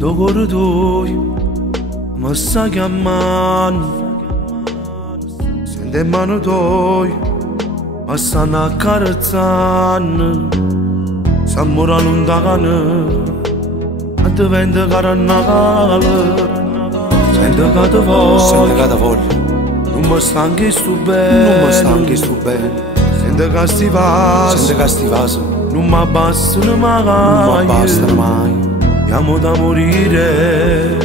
Quando corridoi mi sta chiamando, sento in mano toi mi stanno accarezzando. Siamo lontani a te vende carnavale. Sento che ti voglio, non mi stanchi sto bene, sento che sti vasi non mi bastano mai. Amo da morire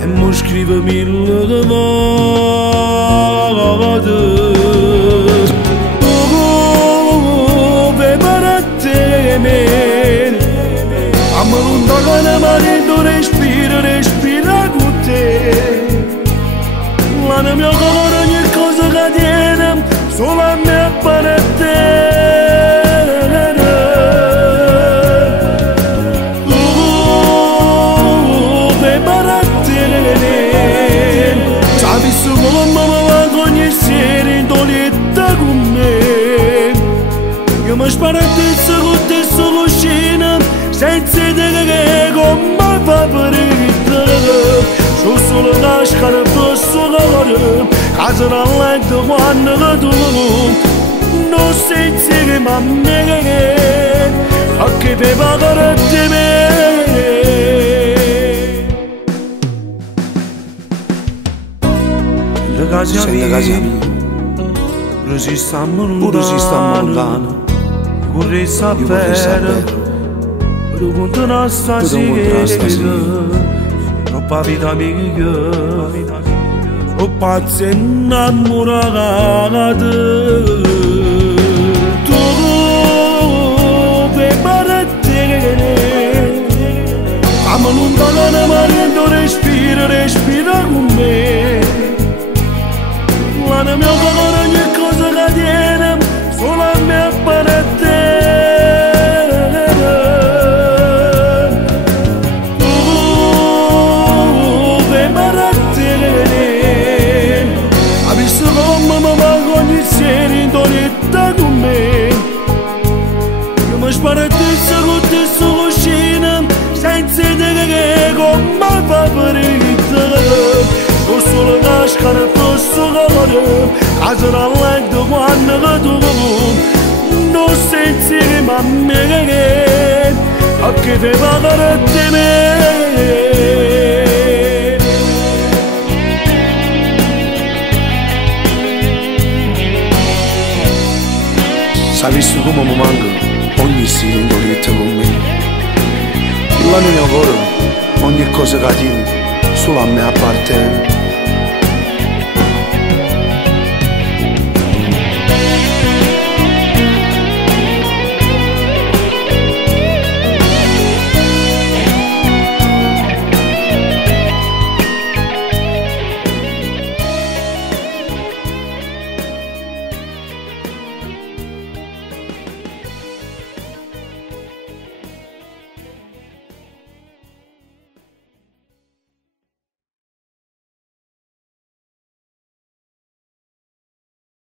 e mi scrive mille volte. Dove parate me? Amo lontano ma dentro respira con te. La mia cuore ogni cosa che tiene solo a me appartiene. Ma sparatezza con te solo scena, senza idea che come fa per ridere. Sono solo la scala per solare, casa da letto quando la tu non senza che m'ammere, a che per pagare te me. Le case amiche, resistiamo lontano. Vorrei sapere dove continua sta sera. Troppa vita mia, troppa pazza innamorata. Dove parate? Amo lontano ma dentro respira con me. La mia cuore ogni cosa che tiene solo a me appartiene. Sparatezza con te solo scena, senza idea che come fa per ridere. Sono solo la scala per solare, casa da letto quando la tu non senza che m'ammere, a che te pagare te me. Sai visto come mi manca ogni sera in doletta con me. La mia cuore, ogni cosa che tieni, solo a me appartiene.